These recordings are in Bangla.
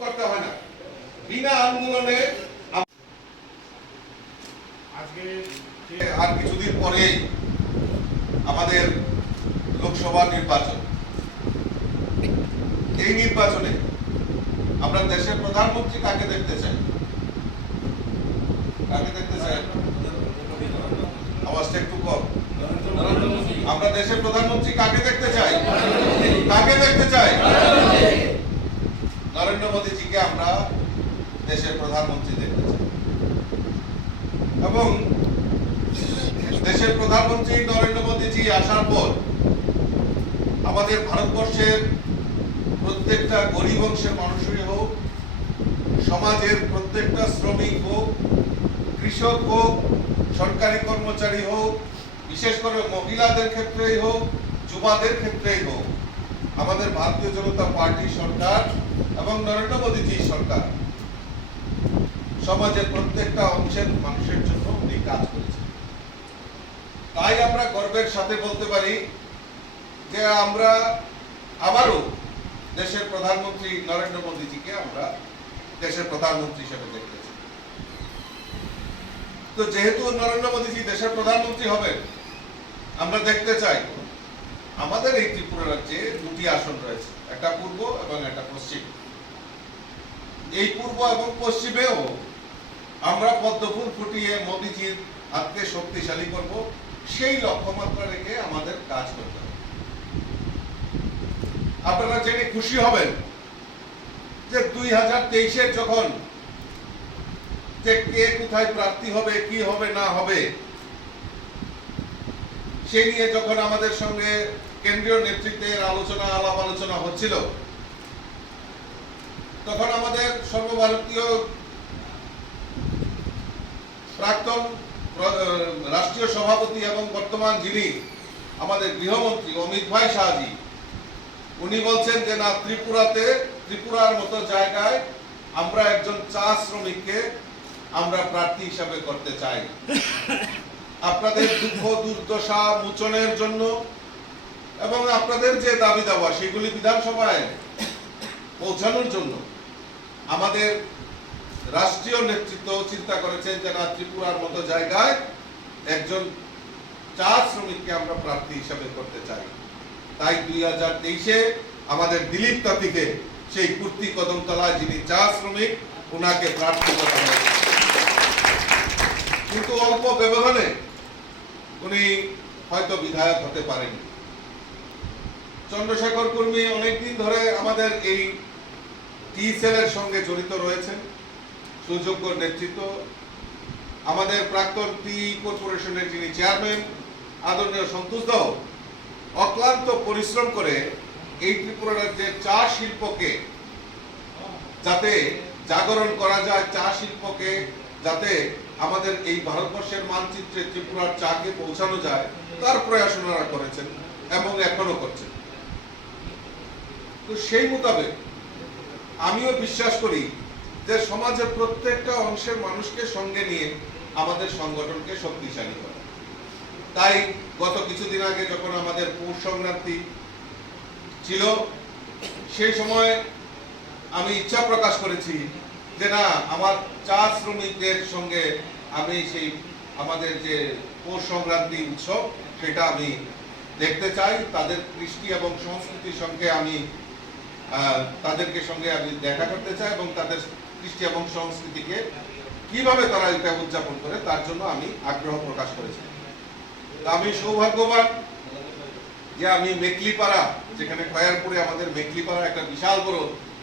করতে হয় না। বিনা আন্দোলনে আজকে আর কিছুদিন পরেই আমাদের লোকসভা নির্বাচন। এই নির্বাচনে আমরা দেশের প্রধানমন্ত্রী কাকে দেখতে চাই? কাকে দেখতে চাই? আওয়াজটা একটু কম। আমরা দেশের প্রধানমন্ত্রী কাকে দেখতে চাই? কাকে দেখতে চাই নরেন্দ্র মোদীজিকে আমরা দেশের প্রধানমন্ত্রী চাই এবং দেশের প্রধানমন্ত্রী নরেন্দ্র মোদীজি আসার পর আমাদের ভারতবর্ষের প্রত্যেকটা গরিব অংশের মানুষই হোক, সমাজের প্রত্যেকটা শ্রমিক হোক, কৃষক হোক, সরকারি কর্মচারী হোক, বিশেষ করে মহিলাদের ক্ষেত্রেই হোক, যুবাদের ক্ষেত্রেই হোক, আমাদের ভারতীয় জনতা পার্টি সরকার এবং নরেন্দ্র মোদীজি সরকার। সমাজের প্রত্যেকটা অংশের মানুষের জন্য উনি কাজ করেছেন। তাই আমরা গর্বের সাথে বলতে পারি যে আমরা আবারও দেশের প্রধানমন্ত্রী নরেন্দ্র মোদীজিকে আমরা দেশের প্রধানমন্ত্রী হিসেবে দেখতেছি। তো যেহেতু নরেন্দ্র মোদীজি দেশের প্রধানমন্ত্রী হবেন, আমরা দেখতে চাই আমাদের এই ত্রিপুরা রাজ্যে দুটি আসন রয়েছে, একটা পূর্ব এবং একটা পশ্চিম। এই পূর্ব এবং পশ্চিমেও আমরা পদ্মফুল ফুটিয়ে মোদীজির হাতকে শক্তিশালী করব, সেই লক্ষ্যমাত্রা রেখে আমাদের কাজ করতে হবে। আপনারা জেনে খুশি হবেন যে দুই হাজার তেইশের যখন যে কে কোথায় প্রার্থী হবে, কি হবে, না হবে, সেই নিয়ে যখন আমাদের সঙ্গে কেন্দ্রীয় নেতৃত্বের আলোচনা, আলাপ আলোচনা হচ্ছিল, তখন আমাদের সর্বভারতীয় প্রাক্তন রাষ্ট্রীয় সভাপতি এবং বর্তমান যিনি আমাদের গৃহমন্ত্রী অমিত ভাই শাহজি, উনি বলছেন যে, না, ত্রিপুরাতে, ত্রিপুরার মতো জায়গায় আমরা একজন চা শ্রমিককে আমরা প্রার্থী হিসাবে করতে চাই। আপনাদের দুঃখ, দুর্দশা মোচনের জন্য এবং আপনাদের যে দাবি দাওয়া, সেগুলি বিধানসভায় পৌঁছানোর জন্য আমাদের রাষ্ট্রীয় নেতৃত্ব চিন্তা করেছেন যে না, ত্রিপুরার মতো জায়গায় একজন চা শ্রমিককে আমরা প্রার্থী হিসাবে করতে চাই। তাই দুই হাজার তেইশে আমাদের দিলীপ তাঁতিকে সেই কুর্তি কদমতলায় যিনি চা শ্রমিক ওনাকে প্রার্থী করা হয়েছে কিন্তু অল্প ব্যবধানে উনি হয়তো বিধায়ক হতে পারেনি। চন্দ্রশেখর কর্মী অনেকদিন ধরে আমাদের এই টি সেলের সঙ্গে জড়িত রয়েছেন। সুযোগ্য নেতৃত্ব। আমাদের প্রাক্তন টি কর্পোরেশনের যিনি চেয়ারম্যান, আদরণীয় সন্তোষ দাও, অক্লান্ত পরিশ্রম করে এই ত্রিপুরা রাজ্যের চা শিল্পকে যাতে জাগরণ করা যায়, চা শিল্পকে যাতে আমাদের এই ভারতবর্ষের মানচিত্রে ত্রিপুরার চাকে পৌঁছানো যায়, তার প্রয়াস ওনারা করেছেন এবং এখনও করছেন। তো সেই মোতাবেক আমিও বিশ্বাস করি যে সমাজের প্রত্যেকটা অংশের মানুষকে সঙ্গে নিয়ে আমাদের সংগঠনকে শক্তিশালী করা। তাই গত কিছুদিন আগে যখন আমাদের পৌষ সংক্রান্তি ছিল, সেই সময় আমি ইচ্ছা প্রকাশ করেছি যে না, আমার চা শ্রমিকদের সঙ্গে আমি সেই আমাদের যে পৌষ সংক্রান্তি উৎসব, সেটা আমি দেখতে চাই। তাদের কৃষ্টি এবং সংস্কৃতির সঙ্গে আমি তাদেরকে সঙ্গে আমি দেখা করতে চাই এবং তাদের কৃষ্টি এবং সংস্কৃতিকে কীভাবে তারা এটা উদযাপন করে, তার জন্য আমি আগ্রহ প্রকাশ করেছি। আমি সৌভাগ্যবান যে আমি মেকলিপাড়া, যেখানে খয়ারপুরে আমাদের মেকলিপাড়া একটা বিশাল বড়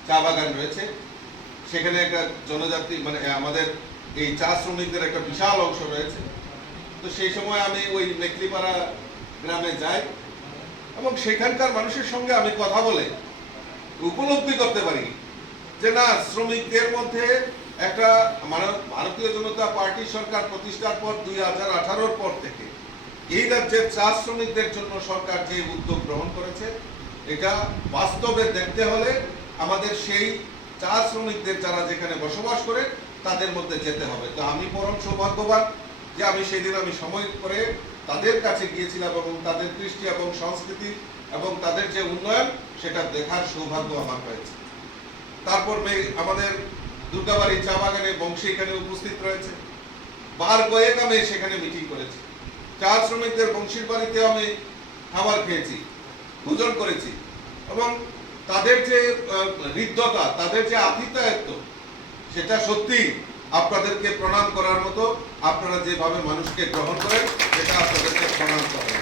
চা বাগান রয়েছে, সেখানে একটা জনজাতি মানে আমাদের এই চা শ্রমিকদের একটা বিশাল অংশ রয়েছে। তো সেই সময় আমি ওই মেকলিপাড়া গ্রামে যাই এবং সেখানকার মানুষের সঙ্গে আমি কথা বলে উপলব্ধি করতে পারি। যে না শ্রমিকদের মধ্যে একটা ভারতীয় জনতা পার্টি সরকার প্রতিষ্ঠার পর দুই হাজার আঠারোর পর থেকে এই রাজ্যের চা শ্রমিকদের জন্য সরকার যে উদ্যোগ গ্রহণ করেছে, এটা বাস্তবে দেখতে হলে আমাদের সেই চা শ্রমিকদের যারা যেখানে বসবাস করে, তাদের মধ্যে যেতে হবে। তো আমি পরম সৌভাগ্যবান যে আমি সেদিন আমি সময় করে তাদের কাছে গিয়েছিলাম এবং তাদের কৃষ্টি এবং সংস্কৃতি এবং তাদের যে উন্নয়ন, সেটা দেখার সৌভাগ্য আমার হয়েছে। তারপর আমাদের দুর্গাবাড়ি চা বাগানে বংশী এখানে উপস্থিত রয়েছে। বার কয়েক আমি সেখানে মিটিং করেছি। চা শ্রমিকদের বংশীর বাড়িতে আমি খাবার খেয়েছি, ভোজন করেছি এবং তাদের যে হৃদ্যতা, তাদের যে আতিথ্যায়ত্ব, সেটা সত্যি আপনাদেরকে প্রণাম করার মতো আপনারা যেভাবে মানুষকে গ্রহণ করেন, সেটা আপনাদেরকে প্রণাম করেন